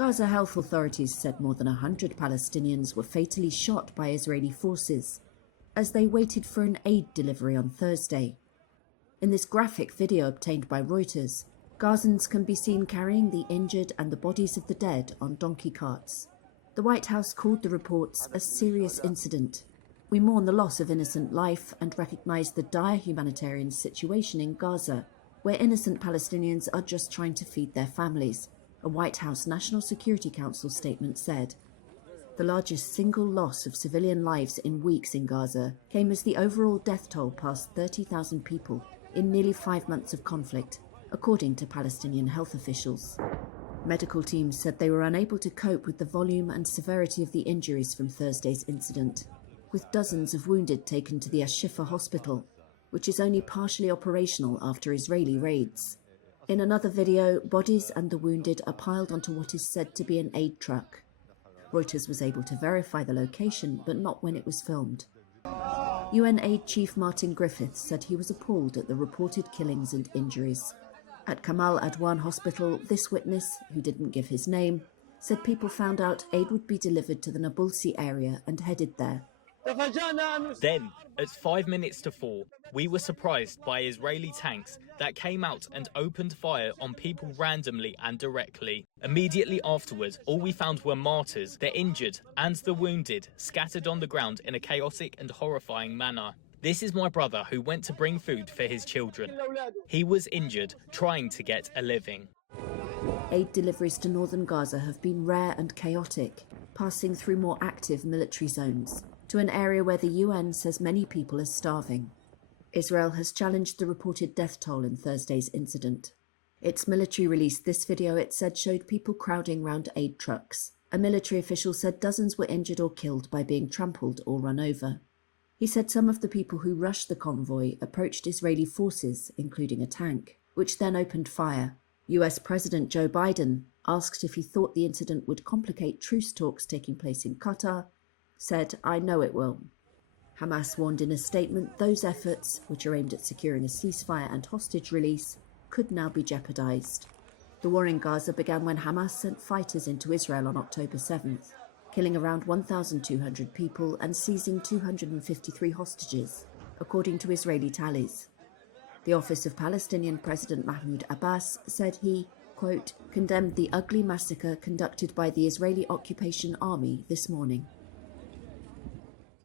Gaza health authorities said more than 100 Palestinians were fatally shot by Israeli forces as they waited for an aid delivery on Thursday. In this graphic video obtained by Reuters, Gazans can be seen carrying the injured and the bodies of the dead on donkey carts. The White House called the reports a serious incident. We mourn the loss of innocent life and recognize the dire humanitarian situation in Gaza, where innocent Palestinians are just trying to feed their families, a White House National Security Council statement said. The largest single loss of civilian lives in weeks in Gaza came as the overall death toll passed 30,000 people in nearly 5 months of conflict, according to Palestinian health officials. Medical teams said they were unable to cope with the volume and severity of the injuries from Thursday's incident, with dozens of wounded taken to the Al-Shifa hospital, which is only partially operational after Israeli raids. In another video, bodies and the wounded are piled onto what is said to be an aid truck. Reuters was able to verify the location, but not when it was filmed. UN Aid Chief Martin Griffiths said he was appalled at the reported killings and injuries. At Kamal Adwan Hospital, this witness, who didn't give his name, said people found out aid would be delivered to the Nabulsi area and headed there. Then, at 5 minutes to 4, we were surprised by Israeli tanks that came out and opened fire on people randomly and directly. Immediately afterward, all we found were martyrs, the injured and the wounded, scattered on the ground in a chaotic and horrifying manner. This is my brother who went to bring food for his children. He was injured, trying to get a living. Aid deliveries to northern Gaza have been rare and chaotic, passing through more active military zones, to an area where the UN says many people are starving. Israel has challenged the reported death toll in Thursday's incident. Its military released this video it said showed people crowding round aid trucks. A military official said dozens were injured or killed by being trampled or run over. He said some of the people who rushed the convoy approached Israeli forces, including a tank, which then opened fire. US President Joe Biden, asked if he thought the incident would complicate truce talks taking place in Qatar, said, "I know it will." Hamas warned in a statement those efforts, which are aimed at securing a ceasefire and hostage release, could now be jeopardized. The war in Gaza began when Hamas sent fighters into Israel on October 7th, killing around 1,200 people and seizing 253 hostages, according to Israeli tallies. The Office of Palestinian President Mahmoud Abbas said he, quote, condemned the ugly massacre conducted by the Israeli occupation army this morning.